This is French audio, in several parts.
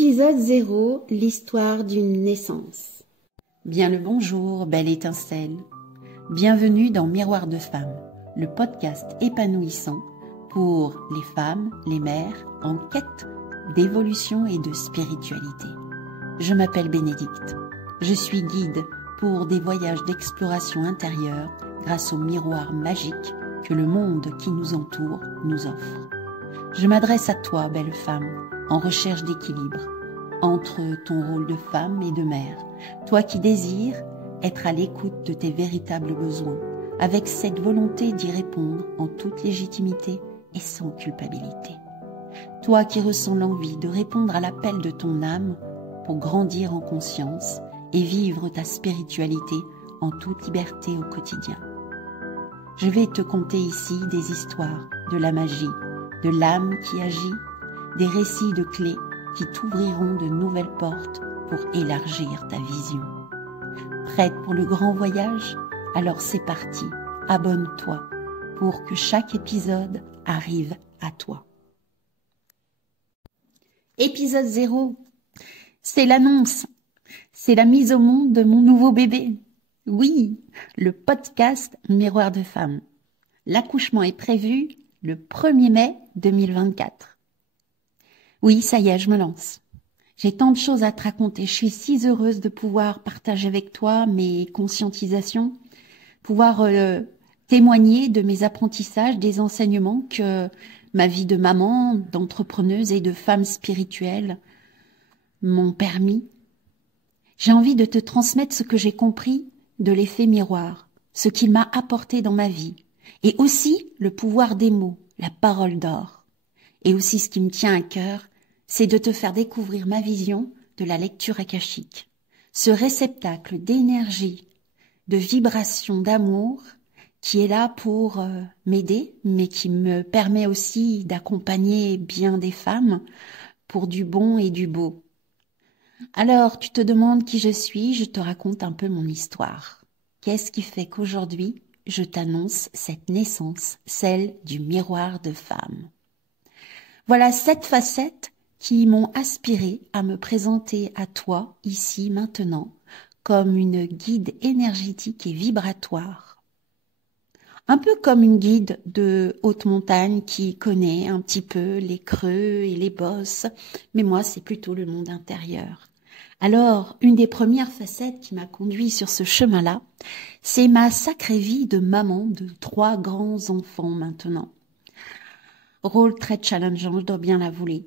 Épisode 0, l'histoire d'une naissance. Bien le bonjour, belle étincelle. Bienvenue dans Miroir de Femme, le podcast épanouissant pour les femmes, les mères en quête d'évolution et de spiritualité. Je m'appelle Bénédicte. Je suis guide pour des voyages d'exploration intérieure grâce au miroir magique que le monde qui nous entoure nous offre. Je m'adresse à toi, belle femme, en recherche d'équilibre entre ton rôle de femme et de mère, toi qui désires être à l'écoute de tes véritables besoins, avec cette volonté d'y répondre en toute légitimité et sans culpabilité. Toi qui ressens l'envie de répondre à l'appel de ton âme pour grandir en conscience et vivre ta spiritualité en toute liberté au quotidien. Je vais te conter ici des histoires de la magie, de l'âme qui agit, des récits de clés qui t'ouvriront de nouvelles portes pour élargir ta vision. Prête pour le grand voyage? Alors c'est parti, abonne-toi pour que chaque épisode arrive à toi. Épisode 0, c'est l'annonce, c'est la mise au monde de mon nouveau bébé. Oui, le podcast Miroir de Femme. L'accouchement est prévu le 1er mai 2024. Oui, ça y est, je me lance. J'ai tant de choses à te raconter. Je suis si heureuse de pouvoir partager avec toi mes conscientisations, pouvoir témoigner de mes apprentissages, des enseignements que ma vie de maman, d'entrepreneuse et de femme spirituelle m'ont permis. J'ai envie de te transmettre ce que j'ai compris de l'effet miroir, ce qu'il m'a apporté dans ma vie, et aussi le pouvoir des mots, la parole d'or. Et aussi ce qui me tient à cœur, c'est de te faire découvrir ma vision de la lecture akashique. Ce réceptacle d'énergie, de vibration, d'amour, qui est là pour m'aider, mais qui me permet aussi d'accompagner bien des femmes pour du bon et du beau. Alors, tu te demandes qui je suis, je te raconte un peu mon histoire. Qu'est-ce qui fait qu'aujourd'hui, je t'annonce cette naissance, celle du miroir de femme? Voilà 7 facettes qui m'ont aspiré à me présenter à toi, ici, maintenant, comme une guide énergétique et vibratoire. Un peu comme une guide de haute montagne qui connaît un petit peu les creux et les bosses, mais moi, c'est plutôt le monde intérieur. Alors, une des premières facettes qui m'a conduit sur ce chemin-là, c'est ma sacrée vie de maman de 3 grands enfants maintenant. Rôle très challengeant, je dois bien l'avouer.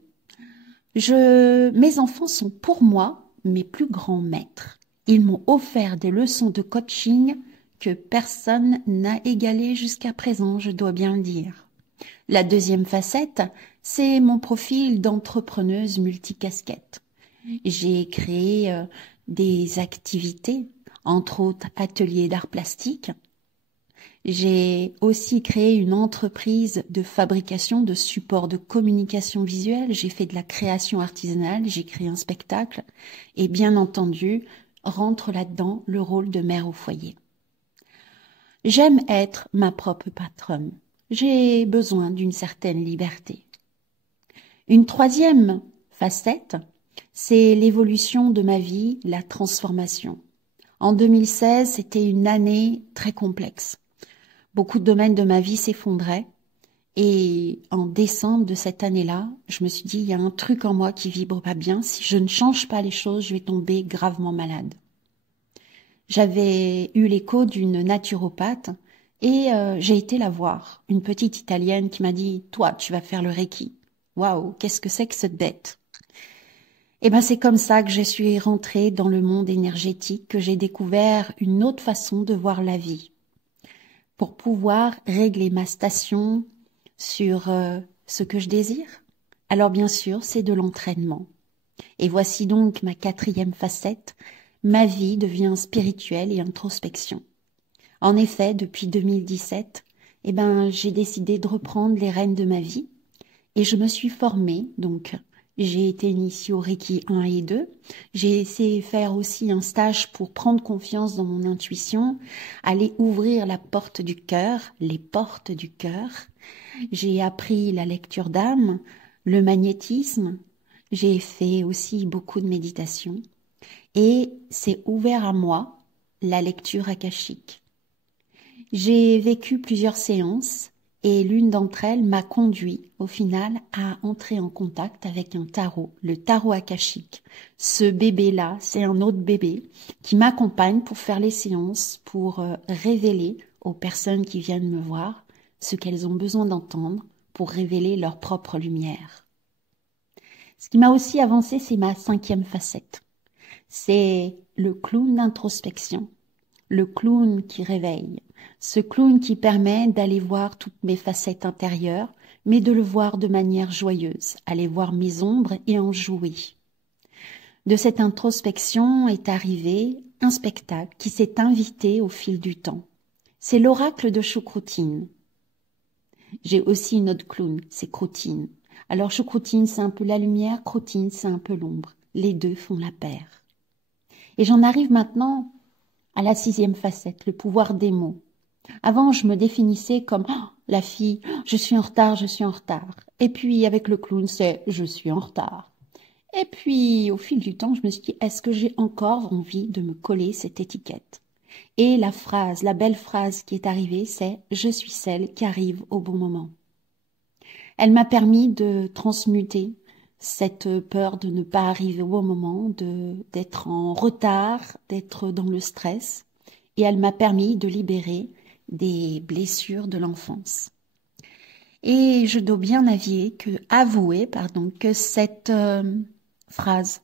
Mes enfants sont pour moi mes plus grands maîtres. Ils m'ont offert des leçons de coaching que personne n'a égalées jusqu'à présent, je dois bien le dire. La deuxième facette, c'est mon profil d'entrepreneuse multicasquette. J'ai créé des activités, entre autres ateliers d'art plastique. J'ai aussi créé une entreprise de fabrication de supports de communication visuelle. J'ai fait de la création artisanale, j'ai créé un spectacle et bien entendu, rentre là-dedans le rôle de mère au foyer. J'aime être ma propre patronne. J'ai besoin d'une certaine liberté. Une troisième facette, c'est l'évolution de ma vie, la transformation. En 2016, c'était une année très complexe. Beaucoup de domaines de ma vie s'effondraient et en décembre de cette année-là, je me suis dit, il y a un truc en moi qui vibre pas bien. Si je ne change pas les choses, je vais tomber gravement malade. J'avais eu l'écho d'une naturopathe et j'ai été la voir, une petite Italienne qui m'a dit, toi, tu vas faire le Reiki. Waouh, qu'est-ce que c'est que cette bête? Et ben c'est comme ça que je suis rentrée dans le monde énergétique, que j'ai découvert une autre façon de voir la vie, pour pouvoir régler ma station sur ce que je désire. Alors bien sûr, c'est de l'entraînement. Et voici donc ma 4e facette, ma vie devient spirituelle et introspection. En effet, depuis 2017, j'ai décidé de reprendre les rênes de ma vie et je me suis formée, donc j'ai été initiée au Reiki 1 et 2. J'ai essayé de faire aussi un stage pour prendre confiance dans mon intuition, aller ouvrir la porte du cœur, les portes du cœur. J'ai appris la lecture d'âme, le magnétisme. J'ai fait aussi beaucoup de méditation et c'est ouvert à moi la lecture akashique. J'ai vécu plusieurs séances et l'une d'entre elles m'a conduit au final à entrer en contact avec un tarot, le tarot akashique. Ce bébé-là, c'est un autre bébé qui m'accompagne pour faire les séances, pour révéler aux personnes qui viennent me voir ce qu'elles ont besoin d'entendre pour révéler leur propre lumière. Ce qui m'a aussi avancé, c'est ma 5e facette. C'est le clown d'introspection, le clown qui réveille, ce clown qui permet d'aller voir toutes mes facettes intérieures, mais de le voir de manière joyeuse, aller voir mes ombres et en jouer. De cette introspection est arrivé un spectacle qui s'est invité au fil du temps. C'est l'oracle de Choucroutine. J'ai aussi une autre clown, c'est Croutine. Alors Choucroutine, c'est un peu la lumière, Croutine, c'est un peu l'ombre. Les deux font la paire. Et j'en arrive maintenant à la 6e facette, le pouvoir des mots. Avant, je me définissais comme la fille, je suis en retard, je suis en retard. Et puis avec le clown, c'est je suis en retard. Et puis au fil du temps, je me suis dit, est-ce que j'ai encore envie de me coller cette étiquette? Et la phrase, la belle phrase qui est arrivée, c'est je suis celle qui arrive au bon moment. Elle m'a permis de transmuter cette peur de ne pas arriver au bon moment, d'être en retard, d'être dans le stress. Et elle m'a permis de libérer des blessures de l'enfance. Et je dois bien avouer que cette phrase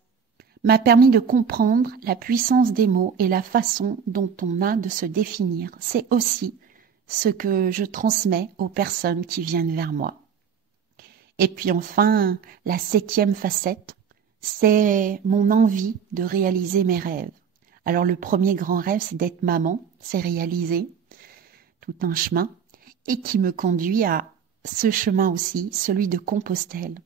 m'a permis de comprendre la puissance des mots et la façon dont on a de se définir. C'est aussi ce que je transmets aux personnes qui viennent vers moi. Et puis enfin, la 7e facette, c'est mon envie de réaliser mes rêves. Alors le premier grand rêve, c'est d'être maman, c'est réalisé, tout un chemin, et qui me conduit à ce chemin aussi, celui de Compostelle.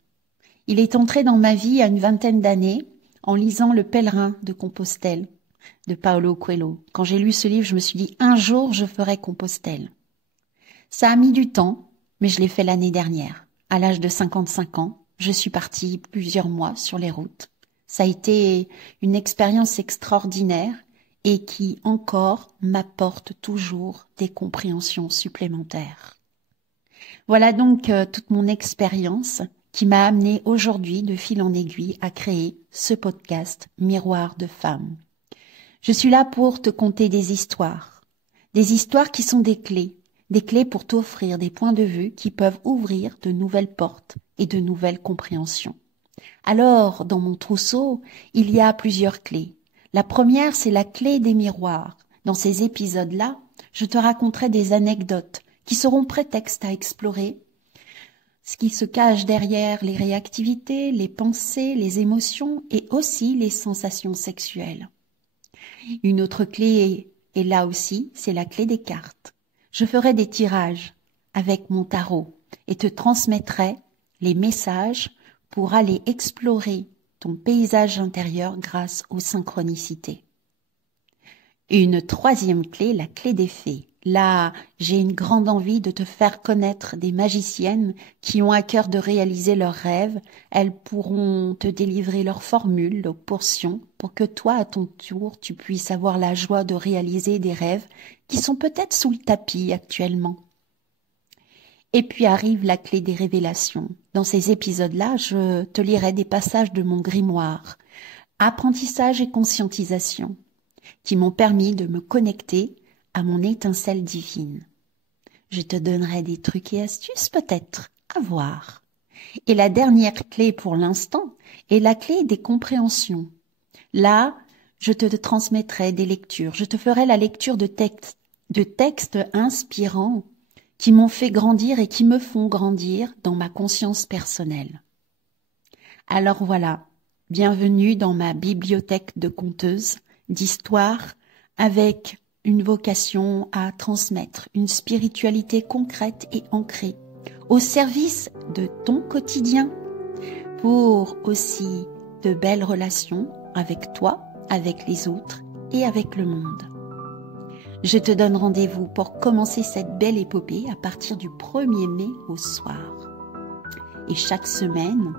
Il est entré dans ma vie à une 20aine d'années en lisant Le Pèlerin de Compostelle de Paulo Coelho. Quand j'ai lu ce livre, je me suis dit, un jour je ferai Compostelle. Ça a mis du temps, mais je l'ai fait l'année dernière. À l'âge de 55 ans, je suis partie plusieurs mois sur les routes. Ça a été une expérience extraordinaire et qui encore m'apporte toujours des compréhensions supplémentaires. Voilà donc toute mon expérience qui m'a amenée aujourd'hui de fil en aiguille à créer ce podcast Miroir de femmes. Je suis là pour te conter des histoires qui sont des clés pour t'offrir des points de vue qui peuvent ouvrir de nouvelles portes et de nouvelles compréhensions. Alors, dans mon trousseau, il y a plusieurs clés. La première, c'est la clé des miroirs. Dans ces épisodes-là, je te raconterai des anecdotes qui seront prétexte à explorer ce qui se cache derrière les réactivités, les pensées, les émotions et aussi les sensations sexuelles. Une autre clé, et là aussi, c'est la clé des cartes. Je ferai des tirages avec mon tarot et te transmettrai les messages pour aller explorer ton paysage intérieur grâce aux synchronicités. Une 3e clé, la clé des fées. Là, j'ai une grande envie de te faire connaître des magiciennes qui ont à cœur de réaliser leurs rêves. Elles pourront te délivrer leurs formules, leurs portions, pour que toi, à ton tour, tu puisses avoir la joie de réaliser des rêves qui sont peut-être sous le tapis actuellement. Et puis arrive la clé des révélations. Dans ces épisodes-là, je te lirai des passages de mon grimoire, apprentissage et conscientisation, qui m'ont permis de me connecter à mon étincelle divine. Je te donnerai des trucs et astuces peut-être, à voir. Et la dernière clé pour l'instant est la clé des compréhensions. Là, je te transmettrai des lectures, je te ferai la lecture de textes inspirants qui m'ont fait grandir et qui me font grandir dans ma conscience personnelle. Alors voilà, bienvenue dans ma bibliothèque de conteuses, d'histoires, avec une vocation à transmettre une spiritualité concrète et ancrée, au service de ton quotidien, pour aussi de belles relations avec toi, avec les autres et avec le monde. Je te donne rendez-vous pour commencer cette belle épopée à partir du 1er mai au soir. Et chaque semaine,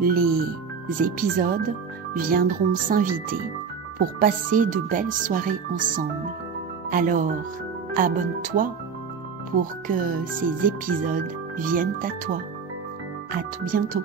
les épisodes viendront s'inviter pour passer de belles soirées ensemble. Alors, abonne-toi pour que ces épisodes viennent à toi. À tout bientôt.